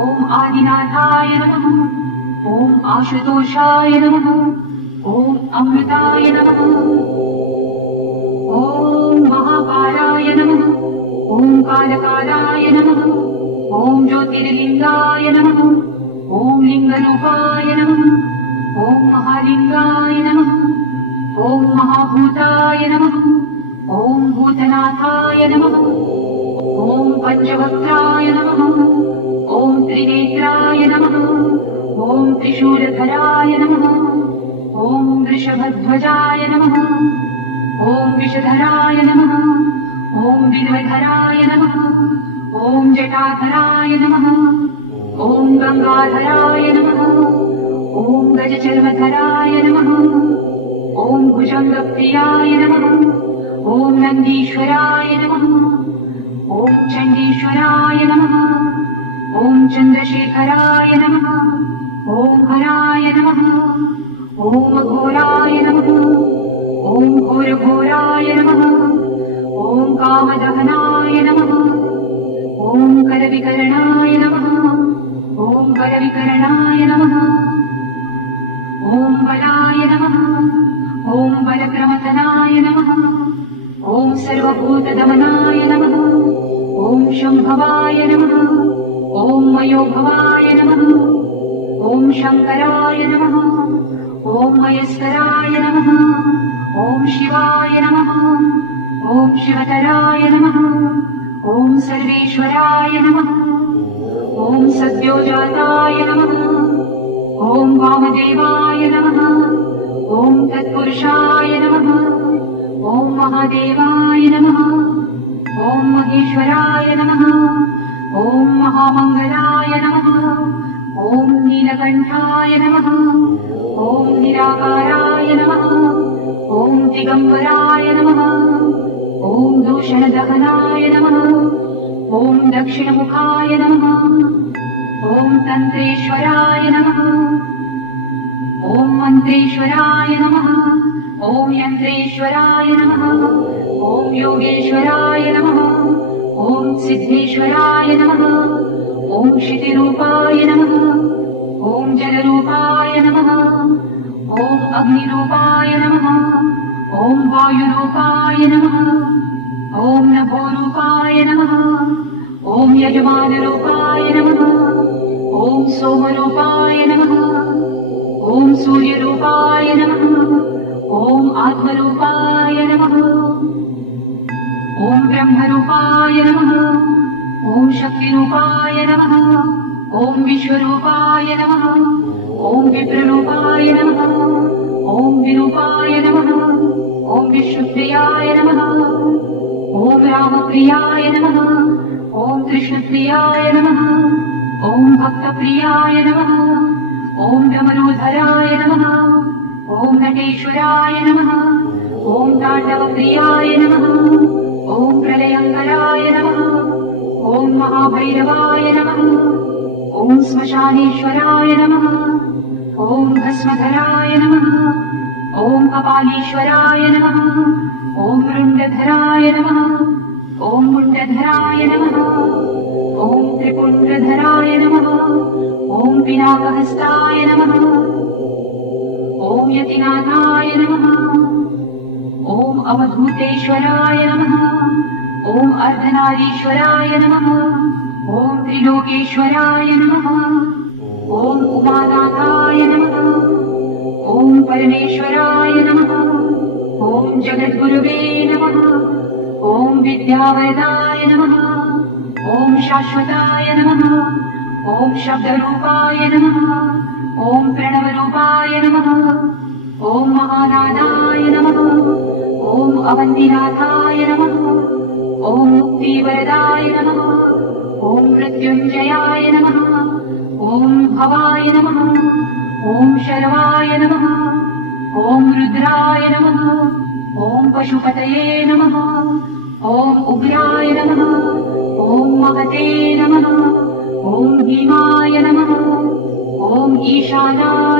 ॐ आदिनाथाय नमः। ॐ आशुतोषाय नमः। ॐ अमृताय नमः। ॐ महाकालाय नमः। ॐ कालकालाय नमः। ॐ ज्योतिर्लिङ्गाय नमः। ॐ लिङ्गरूपाय नमः। ॐ महालिङ्गाय नमः। ॐ महाभूताय नमः। ॐ भूतनाथाय नमः। ॐ पञ्चवक्त्राय नमः। ॐ त्रिनेत्राय नमः। ॐ त्रिशूलधराय नमः। ॐ वृषभध्वजाय नमः। ॐ विषधराय नमः। ॐ विद्वधराय नमः। ॐ जटाधराय नमः। ॐ गङ्गाधराय नमः। ॐ गजचर्मधराय नमः। ॐ भुजङ्गप्रियाय नमः। ॐ नन्दीश्वराय नमः। ॐ चण्डीश्वराय नमः। ॐ चन्द्रशेखराय नमः। ॐ हराय नमः। ॐ घोराय नमः। ॐ घोरघोराय नमः। ॐ कामदहनाय नमः। ॐ करविकरणाय नमः। ॐ बलविकरणाय नमः। ॐ बलाय नमः। ॐ बलप्रमथनाय नमः। ॐ सर्वभूतदमनाय नमः। ॐ शम्भवाय नमः। ॐ मयोभवाय नमः। ॐ शङ्कराय नमः। ॐ मयस्कराय नमः। ॐ शिवाय नमः। ॐ शिवतराय नमः। ॐ सर्वेश्वराय नमः। ॐ सद्योजाताय नमः। ॐ वामदेवाय नमः। ॐ तत्पुरुषाय नमः। ॐ महादेवाय नमः। ॐ महेश्वराय नमः। ॐ महामङ्गलाय नमः। ॐ नीलकण्ठाय नमः। ॐ निराकाराय नमः। ॐ दिगम्बराय नमः। ॐ दूषणदहनाय नमः। ॐ दक्षिणमुखाय नमः। ॐ तन्त्रेश्वराय नमः। ॐ मन्त्रेश्वराय नमः। ॐ यन्त्रेश्वराय नमः। ॐ योगेश्वराय नमः। ॐ सिद्धेश्वराय नमः। ॐ क्षितिरूपाय नमः। ॐ जलरूपाय नमः। ॐ अग्निरूपाय नमः। ॐ वायुरूपाय नमः। ॐ नभोरूपाय नमः। ॐ यजमानरूपाय नमः। ॐ सोमरूपाय नमः। ॐ सूर्यरूपाय नमः। ॐ आत्मरूपाय नमः। ॐ ब्रह्मरूपाय नमः। ॐ शक्तिरूपाय नमः। ॐ विश्वरूपाय नमः। ॐ विप्ररूपाय नमः। ॐ विरूपाय नमः। ॐ विष्णुप्रियाय नमः। ॐ रामप्रियाय नमः। ॐ कृष्णप्रियाय नमः। ॐ भक्तप्रियाय नमः। ॐ डमरूधराय नमः। ॐ नटेश्वराय नमः। ॐ ताण्डवप्रियाय नमः। ॐ प्रलयङ्कराय नमः। ॐ महाभैरवाय नमः। ॐ श्मशानेश्वराय नमः। ॐ भस्मधराय नमः। ॐ कपालीश्वराय नमः। ॐ मृण्डधराय नमः। ॐ मुण्डधराय नमः। ॐ त्रिपुण्ड्रधराय नमः। ॐ पिनाकहस्ताय नमः। ॐ यतिनाथाय नमः। ॐ अवधूतेश्वराय नमः। ॐ अर्धनारीश्वराय नमः। ॐ त्रिलोकेश्वराय नमः। ॐ उमानाथाय नमः। ॐ परमेश्वराय नमः। ॐ जगद्गुरुवे नमः। ॐ विद्यावरदाय नमः। ॐ शाश्वताय नमः। ॐ शब्दरूपाय नमः। ॐ प्रणवरूपाय नमः। ॐ महानादाय नमः। ॐ अवन्तिनाथाय नमः। ॐ मुक्तिवरदाय नमः। ॐ मृत्युञ्जयाय नमः। ॐ भवाय नमः। ॐ शर्वाय नमः। ॐ रुद्राय नमः। ॐ पशुपतये नमः। ॐ उग्राय नमः। ॐ महते नमः। ॐ भीमाय नमः। ॐ ईशानाय